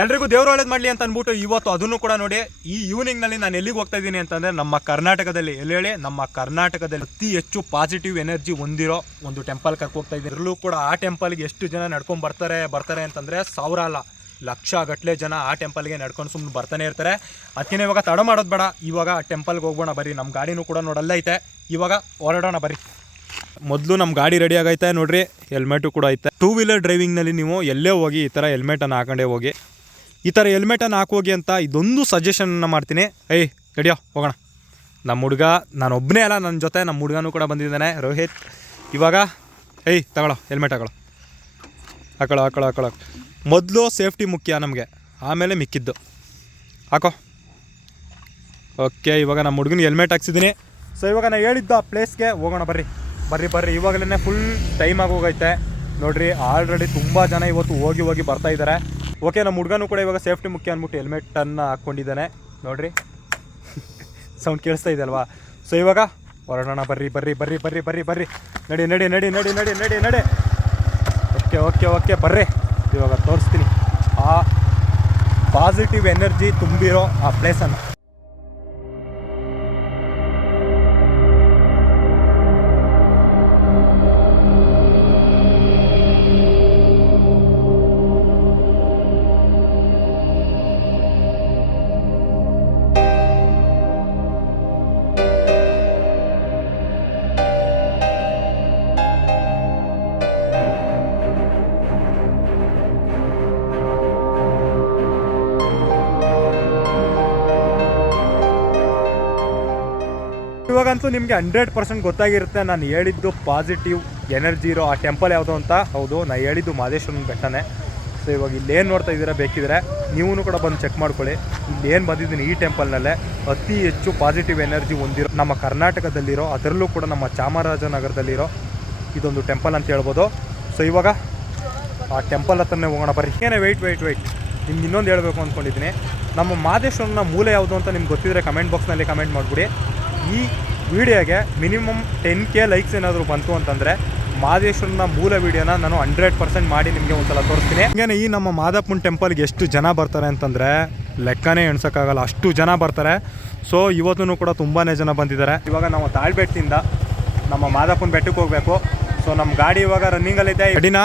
ಎಲ್ರಿಗೂ ದೇವ್ರು ಒಳ್ಳೇದು ಮಾಡಲಿ ಅಂತ ಅಂದ್ಬಿಟ್ಟು ಇವತ್ತು ಅದನ್ನು ಕೂಡ ನೋಡಿ, ಈ ಈವ್ನಿಂಗ್ನಲ್ಲಿ ನಾನು ಎಲ್ಲಿಗೆ ಹೋಗ್ತಾ ಇದ್ದೀನಿ ಅಂತಂದರೆ ನಮ್ಮ ಕರ್ನಾಟಕದಲ್ಲಿ, ಎಲ್ಲಿ ಹೇಳಿ, ನಮ್ಮ ಕರ್ನಾಟಕದಲ್ಲಿ ಅತಿ ಹೆಚ್ಚು ಪಾಸಿಟಿವ್ ಎನರ್ಜಿ ಹೊಂದಿರೋ ಒಂದು ಟೆಂಪಲ್ ಕರ್ಕೊ ಹೋಗ್ತಾ ಇದ್ದೀನಿ. ಇರಲು ಕೂಡ ಆ ಟೆಂಪಲ್ಗೆ ಎಷ್ಟು ಜನ ನಡ್ಕೊಂಡು ಬರ್ತಾರೆ ಅಂತಂದರೆ ಸಾವಿರ ಅಲ್ಲ, ಲಕ್ಷ ಗಟ್ಟಲೆ ಜನ ಆ ಟೆಂಪಲ್ಗೆ ನಡ್ಕೊಂಡು ಸುಮ್ಮನೆ ಬರ್ತಾನೆ ಇರ್ತಾರೆ. ಅದಕ್ಕೆ ಇವಾಗ ತಡ ಮಾಡೋದು ಬೇಡ, ಇವಾಗ ಟೆಂಪಲ್ಗೆ ಹೋಗೋಣ ಬರ್ರಿ. ನಮ್ಮ ಗಾಡಿನೂ ಕೂಡ ನೋಡಲ್ಲೈತೆ, ಇವಾಗ ಹೊರಡೋಣ ಬರ್ರಿ. ಮೊದಲು ನಮ್ಮ ಗಾಡಿ ರೆಡಿ ಆಗೈತೆ ನೋಡ್ರಿ, ಹೆಲ್ಮೆಟು ಕೂಡ ಐತೆ. ಟೂ ವೀಲರ್ ಡ್ರೈವಿಂಗ್ನಲ್ಲಿ ನೀವು ಎಲ್ಲೇ ಹೋಗಿ ಈ ಥರ ಹೆಲ್ಮೆಟನ್ನು ಹಾಕೊಂಡೇ ಹೋಗಿ, ಈ ಥರ ಹೆಲ್ಮೆಟನ್ನು ಹಾಕೋಗಿ ಅಂತ ಇದೊಂದು ಸಜೆಷನ್ನ ಮಾಡ್ತೀನಿ. ನಡಿಯೋ ಹೋಗೋಣ. ನಮ್ಮ ಹುಡುಗ, ನಾನು ಒಬ್ಬನೇ ಅಲ್ಲ, ನನ್ನ ಜೊತೆ ನಮ್ಮ ಹುಡುಗನೂ ಕೂಡ ಬಂದಿದ್ದಾನೆ, ರೋಹಿತ್. ಇವಾಗ ತಗೊಳ್ಳೋ ಹೆಲ್ಮೆಟ್, ಹಾಕೊಳ್ಳೋ. ಮೊದಲು ಸೇಫ್ಟಿ ಮುಖ್ಯ ನಮಗೆ, ಆಮೇಲೆ ಮಿಕ್ಕಿದ್ದು ಹಾಕೋ. ಓಕೆ, ಇವಾಗ ನಮ್ಮ ಹುಡುಗನಿಗೆ ಹೆಲ್ಮೆಟ್ ಹಾಕ್ಸಿದ್ದೀನಿ. ಸೊ ಇವಾಗ ನಾನು ಹೇಳಿದ್ದು ಆ ಪ್ಲೇಸ್ಗೆ ಹೋಗೋಣ ಬರ್ರಿ. ಇವಾಗಲೇ ಫುಲ್ ಟೈಮ್ ಆಗೋಗೈತೆ ನೋಡ್ರಿ. ಆಲ್ರೆಡಿ ತುಂಬ ಜನ ಇವತ್ತು ಹೋಗಿ ಬರ್ತಾ ಇದ್ದಾರೆ. ಓಕೆ, ನಮ್ಮ ಹುಡುಗನೂ ಕೂಡ ಇವಾಗ ಸೇಫ್ಟಿ ಮುಖ್ಯ ಅಂದ್ಬಿಟ್ಟು ಹೆಲ್ಮೆಟನ್ನು ಹಾಕ್ಕೊಂಡಿದ್ದಾನೆ ನೋಡ್ರಿ. ಸೌಂಡ್ ಕೇಳಿಸ್ತಾ ಇದೆ ಅಲ್ವಾ? ಸೊ ಇವಾಗ ಹೊರಡೋಣ ಬರ್ರಿ. ನಡಿ. ಓಕೆ ಬರ್ರಿ. ಇವಾಗ ತೋರಿಸ್ತೀನಿ ಆ ಪಾಸಿಟಿವ್ ಎನರ್ಜಿ ತುಂಬಿರೋ ಆ ಪ್ಲೇಸನ್ನು. ಇವಾಗಂತೂ ನಿಮಗೆ 100% ಗೊತ್ತಾಗಿರುತ್ತೆ ನಾನು ಹೇಳಿದ್ದು ಪಾಸಿಟಿವ್ ಎನರ್ಜಿ ಇರೋ ಆ ಟೆಂಪಲ್ ಯಾವುದು ಅಂತ. ಹೌದು, ನಾನು ಹೇಳಿದ್ದು ಮಹದೇಶ್ವರನ ಬೆಟ್ಟನೇ. ಸೊ ಇವಾಗ ಇಲ್ಲೇನು ನೋಡ್ತಾ ಇದ್ದೀರಾ, ಬೇಕಿದ್ರೆ ನೀವು ಕೂಡ ಬಂದು ಚೆಕ್ ಮಾಡ್ಕೊಳ್ಳಿ. ಇಲ್ಲೇನು ಬಂದಿದ್ದೀನಿ ಈ ಟೆಂಪಲ್ನಲ್ಲೇ ಅತಿ ಹೆಚ್ಚು ಪಾಸಿಟಿವ್ ಎನರ್ಜಿ ಹೊಂದಿರೋ ನಮ್ಮ ಕರ್ನಾಟಕದಲ್ಲಿರೋ, ಅದರಲ್ಲೂ ಕೂಡ ನಮ್ಮ ಚಾಮರಾಜನಗರದಲ್ಲಿರೋ ಇದೊಂದು ಟೆಂಪಲ್ ಅಂತ ಹೇಳ್ಬೋದು. ಸೊ ಇವಾಗ ಆ ಟೆಂಪಲ್ ಹತ್ರನೇ ಹೋಗೋಣ ಬರ್ರಿ. ಏನೇ ವೆಯ್ಟ್ ನಿಮ್ಗೆ ಇನ್ನೊಂದು ಹೇಳಬೇಕು ಅಂದ್ಕೊಂಡಿದ್ದೀನಿ. ನಮ್ಮ ಮಹದೇಶ್ವರನ ಮೂಲ ಯಾವುದು ಅಂತ ನಿಮ್ಗೆ ಗೊತ್ತಿದ್ರೆ ಕಮೆಂಟ್ ಬಾಕ್ಸ್ನಲ್ಲಿ ಕಮೆಂಟ್ ಮಾಡಿಬಿಡಿ. ಈ ವಿಡಿಯೋಗೆ ಮಿನಿಮಮ್ 10K ಲೈಕ್ಸ್ ಏನಾದರೂ ಬಂತು ಅಂತಂದರೆ ಮಹದೇಶ್ವರನ ಮೂಲ ವಿಡಿಯೋನ ನಾನು 100% ಮಾಡಿ ನಿಮಗೆ ಒಂದ್ಸಲ ತೋರಿಸ್ತೀನಿ. ಹಾಗೇನೆ ಈ ನಮ್ಮ ಮಾದಪ್ಪನ ಟೆಂಪಲ್ಗೆ ಎಷ್ಟು ಜನ ಬರ್ತಾರೆ ಅಂತಂದರೆ ಲೆಕ್ಕನೇ ಎಣ್ಸೋಕ್ಕಾಗಲ್ಲ, ಅಷ್ಟು ಜನ ಬರ್ತಾರೆ. ಸೊ ಇವತ್ತೂ ಕೂಡ ತುಂಬಾ ಜನ ಬಂದಿದ್ದಾರೆ. ಇವಾಗ ನಾವು ತಾಳ್ಬೆಟ್ಟಿಂದ ನಮ್ಮ ಮಾದಪ್ಪನ ಬೆಟ್ಟಕ್ಕೆ ಹೋಗಬೇಕು. ಸೊ ನಮ್ಮ ಗಾಡಿ ಇವಾಗ ರನ್ನಿಂಗಲ್ಲಿದೆ. ಅಡಿನಾ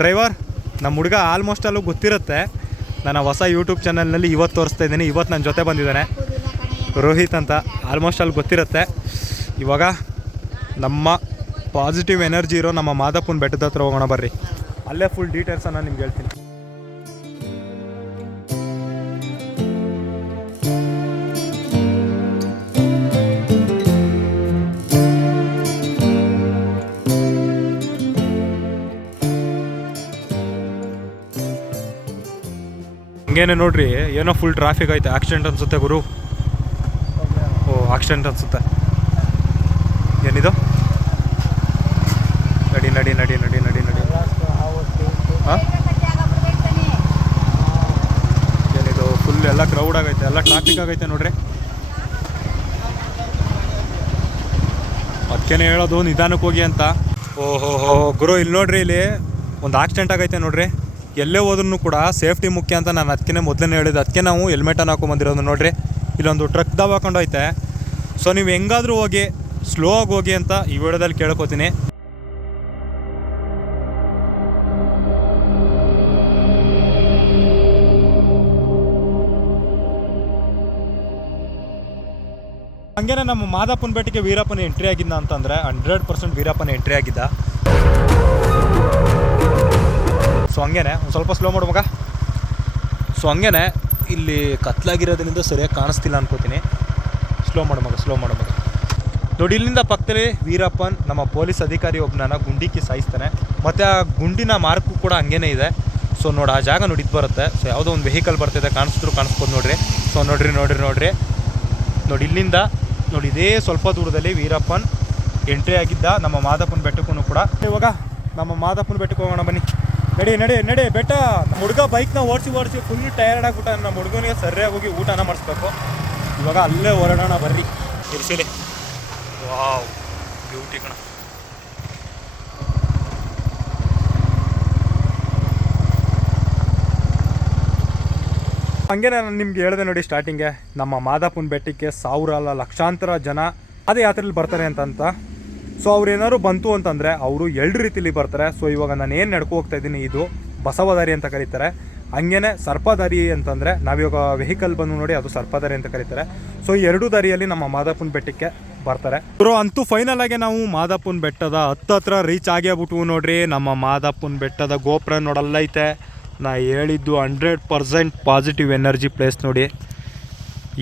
ಡ್ರೈವರ್, ನಮ್ಮ ಹುಡುಗ ಆಲ್ಮೋಸ್ಟ್ ಅಲ್ಲೂ ಗೊತ್ತಿರುತ್ತೆ. ನಾನು ಹೊಸ ಯೂಟ್ಯೂಬ್ ಚಾನಲ್ನಲ್ಲಿ ಇವತ್ತು ತೋರಿಸ್ತಾ ಇದ್ದೀನಿ. ಇವತ್ತು ನನ್ನ ಜೊತೆ ಬಂದಿದ್ದಾನೆ ರೋಹಿತ್ ಅಂತ, ಆಲ್ಮೋಸ್ಟ್ ಅಲ್ಲಿ ಗೊತ್ತಿರುತ್ತೆ. ಇವಾಗ ನಮ್ಮ ಪಾಸಿಟಿವ್ ಎನರ್ಜಿ ಇರೋ ನಮ್ಮ ಮಾದಪ್ಪನ ಬೆಟ್ಟದ ಹತ್ರ ಹೋಗೋಣ ಬರ್ರಿ. ಅಲ್ಲೇ ಫುಲ್ ಡೀಟೇಲ್ಸನ್ನು ನಿಮ್ಗೆ ಹೇಳ್ತೀನಿ. ಹಂಗೇನೆ ನೋಡ್ರಿ, ಏನೋ ಫುಲ್ ಟ್ರಾಫಿಕ್ ಐತೆ. ಆಕ್ಸಿಡೆಂಟ್ ಅನ್ಸುತ್ತೆ ಗುರು. ಆಕ್ಸಿಡೆಂಟ್ ಅನ್ಸುತ್ತೆ. ಏನಿದು? ನಡಿ. ಹಾಂ, ಏನಿದು? ಫುಲ್ ಎಲ್ಲ ಕ್ರೌಡ್ ಆಗೈತೆ, ಎಲ್ಲ ಟ್ರಾಫಿಕ್ ಆಗೈತೆ ನೋಡ್ರಿ. ಅದಕ್ಕೇನೆ ಹೇಳೋದು ನಿಧಾನಕ್ಕೆ ಹೋಗಿ ಅಂತ. ಓಹೋ ಗುರು, ಇಲ್ಲಿ ನೋಡ್ರಿ, ಇಲ್ಲಿ ಒಂದು ಆಕ್ಸಿಡೆಂಟ್ ಆಗೈತೆ ನೋಡ್ರಿ. ಎಲ್ಲೇ ಹೋದ್ರೂ ಕೂಡ ಸೇಫ್ಟಿ ಮುಖ್ಯ ಅಂತ ನಾನು ಅದಕ್ಕೆ ಮೊದಲೇ ಹೇಳಿದ್ದು. ಅದಕ್ಕೆ ನಾವು ಹೆಲ್ಮೆಟನ್ನು ಹಾಕೊಂಬಂದಿರೋದು ನೋಡ್ರಿ. ಇಲ್ಲೊಂದು ಟ್ರಕ್ ದಬಾಕೊಂಡು ಐತೆ. ಸೊ ನೀವು ಹೆಂಗಾದರೂ ಹೋಗಿ, ಸ್ಲೋ ಆಗಿ ಹೋಗಿ ಅಂತ ಈ ವಿಡಿಯೋದಲ್ಲಿ ಕೇಳ್ಕೊತೀನಿ. ಹಂಗೇನೆ ನಮ್ಮ ಮಾದಪ್ಪನ ಬೆಟ್ಟಿಗೆ ವೀರಪ್ಪನ ಎಂಟ್ರಿ ಆಗಿದ್ದ ಅಂತಂದರೆ 100% ವೀರಪ್ಪನ ಎಂಟ್ರಿ ಆಗಿದ್ದ. ಸೊ ಹಂಗೇನೆ ಒಂದು ಸ್ವಲ್ಪ ಸ್ಲೋ ಮಾಡು ಮಗ. ಸೊ ಹಂಗೇನೆ ಇಲ್ಲಿ ಕತ್ಲಾಗಿರೋದ್ರಿಂದ ಸರಿಯಾಗಿ ಕಾಣಿಸ್ತಿಲ್ಲ ಅನ್ಕೋತೀನಿ. ಸ್ಲೋ ಮಾಡು ಮಗ. ನೋಡಿ, ಇಲ್ಲಿಂದ ಪಕ್ಕದಲ್ಲಿ ವೀರಪ್ಪನ್ ನಮ್ಮ ಪೊಲೀಸ್ ಅಧಿಕಾರಿ ಒಬ್ಬನ ಗುಂಡಿಕ್ಕಿ ಸಾಯಿಸ್ತಾನೆ. ಮತ್ತು ಆ ಗುಂಡಿನ ಮಾರ್ಕು ಕೂಡ ಹಂಗೇನೆ ಇದೆ. ಸೊ ನೋಡಿ, ಆ ಜಾಗ ನೋಡಿ ಇದು ಬರುತ್ತೆ. ಸೊ ಯಾವುದೋ ಒಂದು ವೆಹಿಕಲ್ ಬರ್ತಿದೆ, ಕಾಣಿಸ್ಬೋದು ನೋಡ್ರಿ. ಸೊ ನೋಡ್ರಿ ನೋಡಿ, ಇಲ್ಲಿಂದ ನೋಡಿ ಇದೇ ಸ್ವಲ್ಪ ದೂರದಲ್ಲಿ ವೀರಪ್ಪನ್ ಎಂಟ್ರಿ ಆಗಿದ್ದ ನಮ್ಮ ಮಾದಪ್ಪನ ಬೆಟ್ಟಕ್ಕೂ ಕೂಡ. ಇವಾಗ ನಮ್ಮ ಮಾದಪ್ಪನ ಬೆಟ್ಟಕ್ಕೆ ಹೋಗೋಣ ಬನ್ನಿ. ನಡಿ ಬೆಟ್ಟ. ನಮ್ಮ ಹುಡುಗ ಬೈಕ್ನ ಓಡಿಸಿ ಫುಲ್ ಟಯರ್ಡ್ ಆಗಿಬಿಟ್ಟ. ನಮ್ಮ ಹುಡುಗನಿಗೆ ಸರಿಯಾಗಿ ಹೋಗಿ ಊಟನ ಮಾಡಿಸ್ಬೇಕು. ಇವಾಗ ಅಲ್ಲೇ ಹೊರಡೋಣ ಬರ್ರಿ. ಇರಿಸಿಲಿ. ವಾವ್, ಬ್ಯೂಟಿ ಕಣ. ಹಂಗೆ ನಾನು ನಿಮ್ಗೆ ಹೇಳಿದೆ ನೋಡಿ ಸ್ಟಾರ್ಟಿಂಗೆ, ನಮ್ಮ ಮಾದಾಪುನ ಬೆಟ್ಟಕ್ಕೆ ಸಾವಿರ ಅಲ್ಲ ಲಕ್ಷಾಂತರ ಜನ ಅದೇ ಯಾತ್ರೆಯಲ್ಲಿ ಬರ್ತಾರೆ ಅಂತ. ಸೊ ಅವ್ರು ಏನಾದ್ರು ಬಂತು ಅಂತಂದರೆ ಅವರು 2 ರೀತಿಲಿ ಬರ್ತಾರೆ. ಸೊ ಇವಾಗ ನಾನು ಏನು ನಡ್ಕೊ ಹೋಗ್ತಾ ಇದ್ದೀನಿ ಇದು ಬಸವದಾರಿ ಅಂತ ಕರೀತಾರೆ. ಹಂಗೇ ಸರ್ಪದಾರಿ ಅಂತಂದರೆ ನಾವಿವಾಗ ವೆಹಿಕಲ್ ಬಂದು ನೋಡಿ ಅದು ಸರ್ಪದಾರಿ ಅಂತ ಕರೀತಾರೆ. ಸೊ ಈ 2 ದಾರಿಯಲ್ಲಿ ನಮ್ಮ ಮಾದಾಪುನ ಬೆಟ್ಟಕ್ಕೆ ಬರ್ತಾರೆ. ಅಂತೂ ಫೈನಲ್ ಆಗಿ ನಾವು ಮಾದಾಪುನ ಬೆಟ್ಟದ ಹತ್ರ ರೀಚ್ ಆಗೇ ಬಿಟ್ವು ನೋಡ್ರಿ. ನಮ್ಮ ಮಾದಾಪುನ ಬೆಟ್ಟದ ಗೋಪುರ ನೋಡಲ್ಲೈತೆ. ನಾ ಹೇಳಿದ್ದು 100% ಪಾಸಿಟಿವ್ ಎನರ್ಜಿ ಪ್ಲೇಸ್ ನೋಡಿ.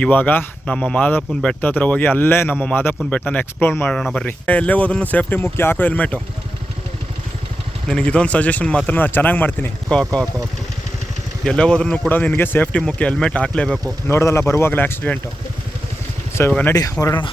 ಇವಾಗ ನಮ್ಮ ಮಾದಾಪುನ ಬೆಟ್ಟ ಹತ್ರ ಹೋಗಿ ಅಲ್ಲೇ ನಮ್ಮ ಮಾದಾಪುನ ಬೆಟ್ಟನ ಎಕ್ಸ್ಪ್ಲೋರ್ ಮಾಡೋಣ ಬರ್ರಿ. ಎಲ್ಲೇ ಹೋದ್ರೂ ಸೇಫ್ಟಿ ಮುಖ್ಯ, ಹಾಕೋ ಹೆಲ್ಮೆಟು. ನಿನಗೆ ಇದೊಂದು ಸಜೆಷನ್ ಮಾತ್ರ ನಾನು ಚೆನ್ನಾಗಿ ಮಾಡ್ತೀನಿ. ಹಾಕು ಎಲ್ಲೇ ಹೋದ್ರೂ ಕೂಡ ನಿನಗೆ ಸೇಫ್ಟಿ ಮುಖ್ಯ, ಹೆಲ್ಮೆಟ್ ಹಾಕಲೇಬೇಕು. ನೋಡೋದಲ್ಲ ಬರುವಾಗಲೇ ಆಕ್ಸಿಡೆಂಟು. ಸೊ ಇವಾಗ ನಡಿ ಹೊರಡೋಣ.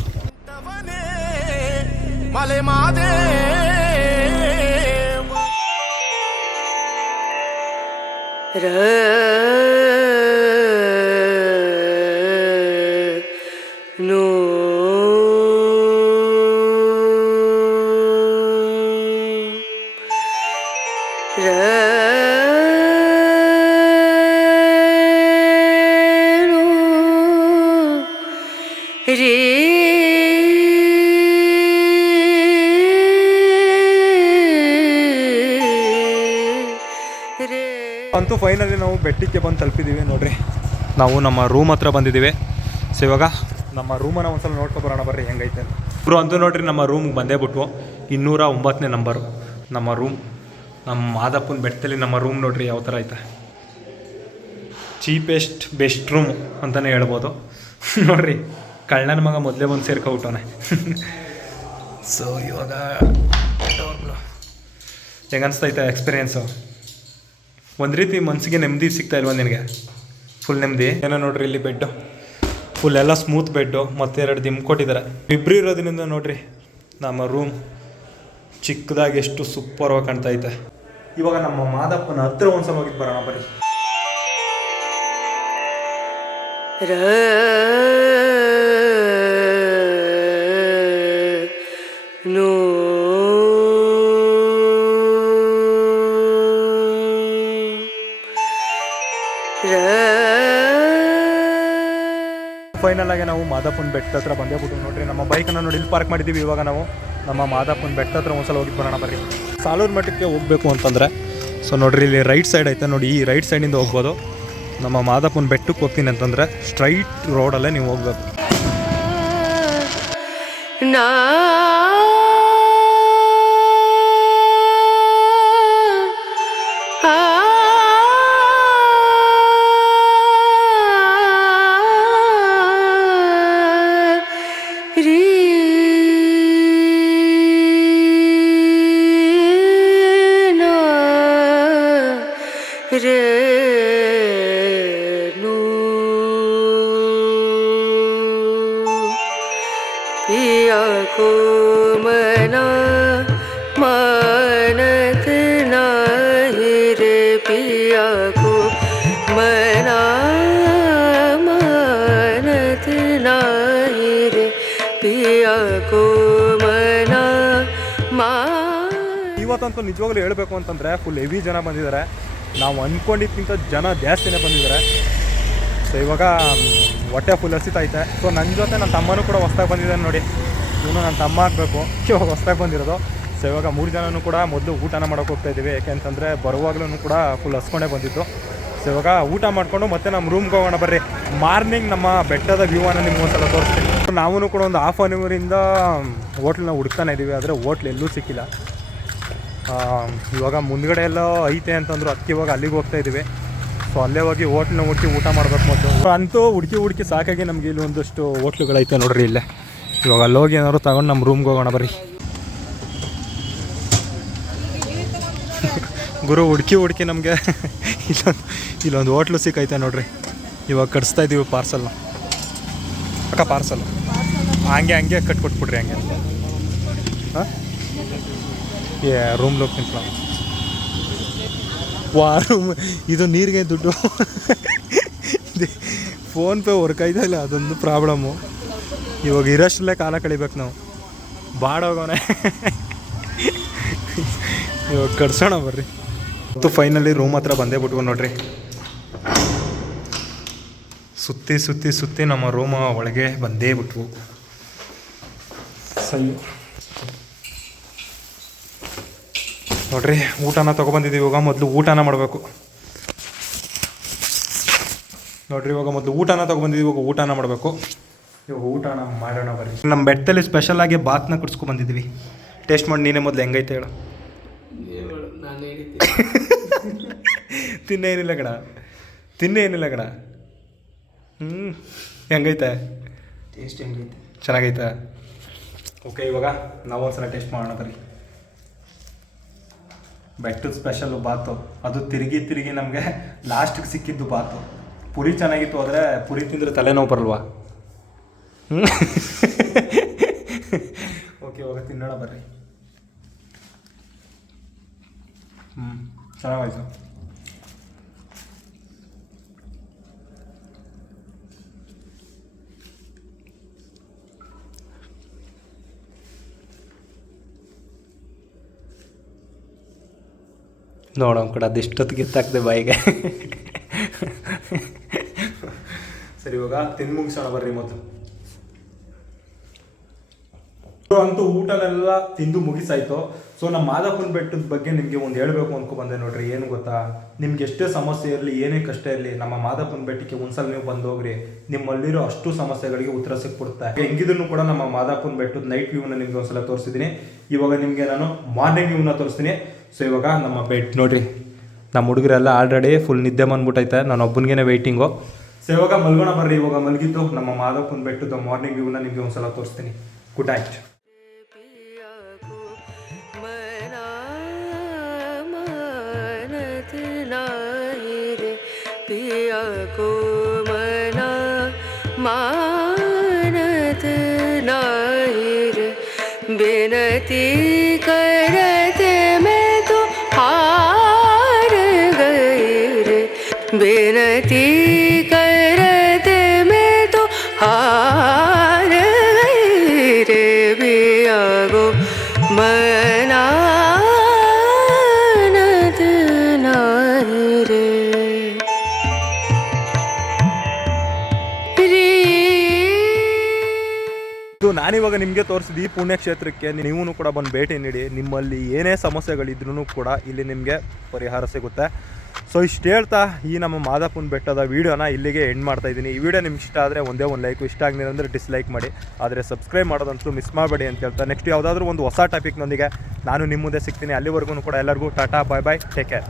ಅಂತೂ ಫೈನಲಿ ನಾವು ಬೆಟ್ಟಕ್ಕೆ ಬಂದು ತಲುಪಿದ್ದೀವಿ ನೋಡ್ರಿ. ನಾವು ನಮ್ಮ ರೂಮ್ ಹತ್ರ ಬಂದಿದ್ದೀವಿ. ಸೊ ಇವಾಗ ನಮ್ಮ ರೂಮನ್ನು ಒಂದ್ಸಲ ನೋಡ್ಕೊಬರೋಣ ಬರ್ರಿ ಹೆಂಗೈತೆ ಅಂತ. ಅಂತೂ ನೋಡ್ರಿ ನಮ್ಮ ರೂಮ್ಗೆ ಬಂದೇ ಬಿಟ್ವು. 209ನೇ ನಂಬರು ನಮ್ಮ ರೂಮ್. ನಮ್ಮ ಮಾದಾಪುನ ಬೆಟ್ಟದಲ್ಲಿ ನಮ್ಮ ರೂಮ್ ನೋಡ್ರಿ ಯಾವ ಥರ ಐತೆ. ಚೀಪೆಸ್ಟ್ ಬೆಸ್ಟ್ ರೂಮ್ ಅಂತಲೇ ಹೇಳ್ಬೋದು. ನೋಡ್ರಿ ಕಳ್ಳನ ಮಗ ಮೊದಲೇ ಬಂದು ಸೇರ್ಕೊಬಿಟ್ಟವನೆ. ಸೊ ಇವಾಗ ಹೆಂಗೆ ಅನಿಸ್ತೈತೆ ಎಕ್ಸ್ಪೀರಿಯೆನ್ಸು? ಒಂದು ರೀತಿ ಮನಸ್ಸಿಗೆ ನೆಮ್ಮದಿ ಸಿಗ್ತಾ ಇಲ್ವ ನಿನಗೆ? ಫುಲ್ ನೆಮ್ಮದಿ ಏನೋ ನೋಡ್ರಿ. ಇಲ್ಲಿ ಬೆಡ್ಡು ಫುಲ್ ಎಲ್ಲ ಸ್ಮೂತ್ ಬೆಡ್ಡು ಮತ್ತು 2 ದಿಮ್ ಕೊಟ್ಟಿದ್ದಾರೆ. ಇಬ್ಬರು ಇರೋದ್ರಿಂದ ನೋಡ್ರಿ ನಮ್ಮ ರೂಮ್ ಚಿಕ್ಕದಾಗಿ ಎಷ್ಟು ಸೂಪರ್ವಾಗಿ ಕಾಣ್ತಾ ಐತೆ. ಇವಾಗ ನಮ್ಮ ಮಾದಪ್ಪನ ಹತ್ರ ಒಂದ್ಸಲ ಹೋಗಿ ಬರೋಣ ಬರ್ರಿ. ಫೈನಲ್ ಆಗಿ ನಾವು ಮಾದಾಪುನ ಬೆಟ್ಟ ಹತ್ರ ಬಂದೇ ಬಿಟ್ಟು ನೋಡ್ರಿ. ನಮ್ಮ ಬೈಕನ್ನು ನೋಡಿ ಇಲ್ಲಿ ಪಾರ್ಕ್ ಮಾಡಿದ್ದೀವಿ. ಇವಾಗ ನಾವು ನಮ್ಮ ಮಾದಾಪುನ ಬೆಟ್ಟ ಹತ್ರ ಒಂದ್ಸಲ ಹೋಗಿ ಬರೋಣ ಬರ್ರಿ. ಸಾಲೂರು ಮಠಕ್ಕೆ ಹೋಗಬೇಕು ಅಂತಂದರೆ ಸೊ ನೋಡ್ರಿ ಇಲ್ಲಿ ರೈಟ್ ಸೈಡ್ ಐತೆ ನೋಡಿ. ಈ ರೈಟ್ ಸೈಡಿಂದ ಹೋಗ್ಬೋದು. ನಮ್ಮ ಮಾದಾಪುನ ಬೆಟ್ಟಕ್ಕೆ ಹೋಗ್ತೀನಿ ಅಂತಂದರೆ ಸ್ಟ್ರೈಟ್ ರೋಡಲ್ಲೇ ನೀವು ಹೋಗ್ಬೇಕು. ಇವತ್ತಂತೂ ನಿಜವಾಗ್ಲೂ ಹೇಳಬೇಕು ಅಂತಂದರೆ ಫುಲ್ ಹೆವಿ ಜನ ಬಂದಿದ್ದಾರೆ. ನಾವು ಅಂದ್ಕೊಂಡಿದ್ದಕ್ಕಿಂತ ಜನ ಜಾಸ್ತಿನೇ ಬಂದಿದ್ದಾರೆ. ಸೊ ಇವಾಗ ಹೊಟ್ಟೆ ಫುಲ್ ಹಸಿತೈತೆ. ಸೊ ನನ್ನ ಜೊತೆ ನನ್ನ ತಮ್ಮನೂ ಕೂಡ ಹೊಸ್ದಾಗಿ ಬಂದಿದ್ದಾನೆ ನೋಡಿ. ಇವನು ನನ್ನ ತಮ್ಮ ಆಗಬೇಕು, ಇವಾಗ ಹೊಸ್ದಾಗಿ ಬಂದಿರೋದು. ಸೊ ಇವಾಗ 3 ಜನನೂ ಕೂಡ ಮೊದಲು ಊಟನ ಮಾಡೋಕೆ ಹೋಗ್ತಾಯಿದ್ದೀವಿ. ಯಾಕೆಂತಂದರೆ ಬರುವಾಗಲೂ ಕೂಡ ಫುಲ್ ಹಸ್ಕೊಂಡೇ ಬಂದಿದ್ದು. ಸೊ ಇವಾಗ ಊಟ ಮಾಡಿಕೊಂಡು ಮತ್ತೆ ನಮ್ಮ ರೂಮ್ಗೆ ಹೋಗೋಣ ಬರ್ರಿ. ಮಾರ್ನಿಂಗ್ ನಮ್ಮ ಬೆಟ್ಟದ ವ್ಯೂವನ್ನು ನಿಮ್ಗೆ ಒಂದ್ಸಲ ತೋರಿಸ್ತೀನಿ. ನಾವೂ ಕೂಡ ಒಂದು ಹಾಫ್ ಆನ್ ಅವರಿಂದ ಹೋಟ್ಲನ್ನ ಹುಡುಕ್ತಾನೆ ಇದ್ದೀವಿ, ಆದರೆ ಹೋಟ್ಲ್ ಎಲ್ಲೂ ಸಿಕ್ಕಿಲ್ಲ. ಇವಾಗ ಮುಂದ್ಗಡೆ ಎಲ್ಲ ಐತೆ ಅಂತಂದ್ರು, ಅದಕ್ಕೆ ಇವಾಗ ಅಲ್ಲಿಗೆ ಹೋಗ್ತಾಯಿದ್ದೀವಿ. ಸೊ ಅಲ್ಲೇ ಹೋಗಿ ಹೋಟ್ಲನ್ನ ಹುಡುಕಿ ಊಟ ಮಾಡ್ಬೇಕು ಮೊದಲು. ಅಂತೂ ಹುಡುಕಿ ಸಾಕಾಗಿ ನಮಗೆ ಇಲ್ಲಿ ಒಂದಷ್ಟು ಹೋಟ್ಲುಗಳೈತೆ ನೋಡ್ರಿ ಇಲ್ಲೇ. ಇವಾಗ ಅಲ್ಲೋಗಿ ಏನಾದ್ರು ತಗೊಂಡು ನಮ್ಮ ರೂಮ್ಗೆ ಹೋಗೋಣ ಬರ್ರಿ. ಗುರು ಹುಡುಕಿ ನಮಗೆ ಇಲ್ಲೊಂದು ಹೋಟ್ಲು ಸಿಕ್ಕೈತೆ ನೋಡ್ರಿ. ಇವಾಗ ಕಟ್ಸ್ತಾ ಇದ್ದೀವಿ ಪಾರ್ಸಲ್ನ. ಪಾರ್ಸಲ್ ಹಂಗೆ ಕಟ್ಕೊಟ್ಬಿಡ್ರಿ ಹಂಗೆ. ಹಾಂ ರೂಮ್ಗೆ ಹೋಗ್ತೀನಿ ರೂಮ್. ಇದು ನೀರಿಗೆ ದುಡ್ಡು ಫೋನ್ಪೇ ವರ್ಕ್ ಆಯ್ತಲ್ಲ, ಅದೊಂದು ಪ್ರಾಬ್ಲಮ್ಮು. ಇವಾಗ ಇರೋಷ್ಟಲ್ಲೇ ಕಾಲ ಕಳಿಬೇಕು ನಾವು. ಬಾಡೋಗೋನೆ ಇವಾಗ ಕಟ್ಸೋಣ ಬರ್ರಿ. ಮತ್ತು ಫೈನಲಿ ರೂಮ್ ಹತ್ರ ಬಂದೇ ಬಿಟ್ವು ನೋಡ್ರಿ. ಸುತ್ತಿ ಸುತ್ತಿ ಸುತ್ತಿ ನಮ್ಮ ರೂಮ ಒಳಗೆ ಬಂದೇ ಬಿಟ್ವು. ಸರಿ ನೋಡ್ರಿ, ಊಟನ ತೊಗೊಬಂದಿದ್ದೀವಿ. ಇವಾಗ ಮೊದಲು ಊಟನ ಮಾಡಬೇಕು ನೋಡ್ರಿ. ಇವಾಗ ಊಟನ ಮಾಡಬೇಕು. ಇವಾಗ ಊಟನ ಮಾಡೋಣ ಬರ್ರಿ. ನಮ್ಮ ಬೆಟ್ಟದಲ್ಲಿ ಸ್ಪೆಷಲಾಗಿ ಬಾತ್ನ ಕುಡಿಸ್ಕೊ ಬಂದಿದ್ದೀವಿ. ಟೇಸ್ಟ್ ಮಾಡಿ ನೀನೇ ಮೊದಲು ಹೆಂಗೈತೆ ಹೇಳು. ತಿನ್ನೇನಿಲ್ಲ ಕಣ. ಹೆಂಗೈತೆ ಟೇಸ್ಟ್? ಹೆಂಗೈತೆ? ಚೆನ್ನಾಗೈತೆ. ಓಕೆ, ಇವಾಗ ನಾವು ಒಂದ್ಸಲ ಟೇಸ್ಟ್ ಮಾಡೋಣ ಬರ್ರಿ. ಬೆಟ್ಟದ ಸ್ಪೆಷಲ್ಲು ಬಾತು, ಅದು ತಿರುಗಿ ನಮಗೆ ಲಾಸ್ಟಿಗೆ ಸಿಕ್ಕಿದ್ದು ಬಾತು. ಪುರಿ ಚೆನ್ನಾಗಿತ್ತು, ಆದರೆ ಪುರಿ ತಿಂದರೆ ತಲೆನೋವು ಬರಲ್ವಾ? ಓಕೆ, ಇವಾಗ ತಿನ್ನೋಣ ಬರ್ರಿ. ಚೆನ್ನಾಗಾಯ್ತು. ನೋಡೋಣ ಕೂಡ ಅದಿಷ್ಟೊತ್ತಿಗೆ ಎತ್ತಾಕ್ದೆ ಬಾಯಿಗೆ. ಸರಿ, ಇವಾಗ ತಿಂದು ಮುಗಿಸೋಣ ಬರ್ರಿ ಮೊದಲು. ಅಂತೂ ಊಟನೆಲ್ಲ ತಿಂದು ಮುಗಿಸಾಯ್ತು. ಸೊ ನಮ್ಮ ಮಾದಪ್ಪನ ಬೆಟ್ಟದ ಬಗ್ಗೆ ನಿಮಗೆ ಒಂದು ಹೇಳಬೇಕು ಅಂದ್ಕೊ ಬಂದೆ ನೋಡ್ರಿ. ಏನು ಗೊತ್ತಾ, ನಿಮ್ಗೆ ಎಷ್ಟೇ ಸಮಸ್ಯೆ ಇರಲಿ, ಏನೇ ಕಷ್ಟ ಇರಲಿ, ನಮ್ಮ ಮಾದಪ್ಪನ ಬೆಟ್ಟಕ್ಕೆ ಒಂದ್ಸಲ ನೀವು ಬಂದೋಗ್ರಿ, ನಿಮ್ಮಲ್ಲಿರೋ ಅಷ್ಟು ಸಮಸ್ಯೆಗಳಿಗೆ ಉತ್ತರ ಸಿಕ್ಬಿಡುತ್ತೆ. ಹೆಂಗಿದ್ರು ಕೂಡ ನಮ್ಮ ಮಾದಪ್ಪನ ಬೆಟ್ಟದ ನೈಟ್ ವ್ಯೂನ ನಿಮ್ಗೆ ಒಂದ್ಸಲ ತೋರಿಸಿದ್ದೀನಿ. ಇವಾಗ ನಿಮಗೆ ನಾನು ಮಾರ್ನಿಂಗ್ ವ್ಯೂನ ತೋರಿಸ್ತೀನಿ. ಸೊ ಇವಾಗ ನಮ್ಮ ಬೆಡ್ ನೋಡ್ರಿ, ನಮ್ಮ ಹುಡುಗರೆಲ್ಲ ಆಲ್ರೆಡಿ ಫುಲ್ ನಿದ್ದೆ ಬಂದ್ಬಿಟ್ಟೈತೆ. ನಾನು ಒಬ್ಬನಿಗೆ ವೆಯ್ಟಿಂಗು. ಸೊ ಇವಾಗ ಮಲ್ಗೋಣ ಬರ್ರಿ. ಇವಾಗ ಮಲಗಿದ್ದು ನಮ್ಮ ಮಾದಪ್ಪನ ಬೆಟ್ಟದ ಮಾರ್ನಿಂಗ್ ವ್ಯೂನ ನಿಮಗೆ ಒಂದ್ಸಲ ತೋರಿಸ್ತೀನಿ. Good night. पिया को मना मानत नाही रे, बिनती करते मैं तो हार गई रे, बिनती करते मैं तो हार गई रे, पिया को मना ನಾನಿವಾಗ ನಿಮಗೆ ತೋರಿಸಿದ ಈ ಪುಣ್ಯಕ್ಷೇತ್ರಕ್ಕೆ ನೀವು ಕೂಡ ಬಂದು ಭೇಟಿ ನೀಡಿ. ನಿಮ್ಮಲ್ಲಿ ಏನೇ ಸಮಸ್ಯೆಗಳಿದ್ರೂ ಕೂಡ ಇಲ್ಲಿ ನಿಮಗೆ ಪರಿಹಾರ ಸಿಗುತ್ತೆ. ಸೊ ಇಷ್ಟು ಹೇಳ್ತಾ ಈ ನಮ್ಮ ಮಾದಪ್ಪನ ಬೆಟ್ಟದ ವೀಡಿಯೋನ ಇಲ್ಲಿಗೆ ಎಂಡ್ ಮಾಡ್ತಾ ಇದ್ದೀನಿ. ಈ ವಿಡಿಯೋ ನಿಮ್ಗೆ ಇಷ್ಟ ಆದರೆ ಒಂದೇ ಒಂದು ಲೈಕು, ಇಷ್ಟ ಆಗಲಿಲ್ಲ ಅಂದರೆ ಡಿಸ್ಲೈಕ್ ಮಾಡಿ. ಆದರೆ ಸಬ್ಸ್ಕ್ರೈಬ್ ಮಾಡೋದಂತೂ ಮಿಸ್ ಮಾಡಬೇಡಿ ಅಂತ ಹೇಳ್ತಾ ನೆಕ್ಸ್ಟ್ ಯಾವುದಾದ್ರೂ ಒಂದು ಹೊಸ ಟಾಪಿಕ್ನೊಂದಿಗೆ ನಾನು ನಿಮ್ಮ ಮುಂದೆ ಸಿಗ್ತೀನಿ. ಅಲ್ಲಿವರೆಗೂ ಕೂಡ ಎಲ್ಲರಿಗೂ ಟಾಟಾ, ಬಾಯ್ ಬಾಯ್, ಟೇಕ್ ಕೇರ್.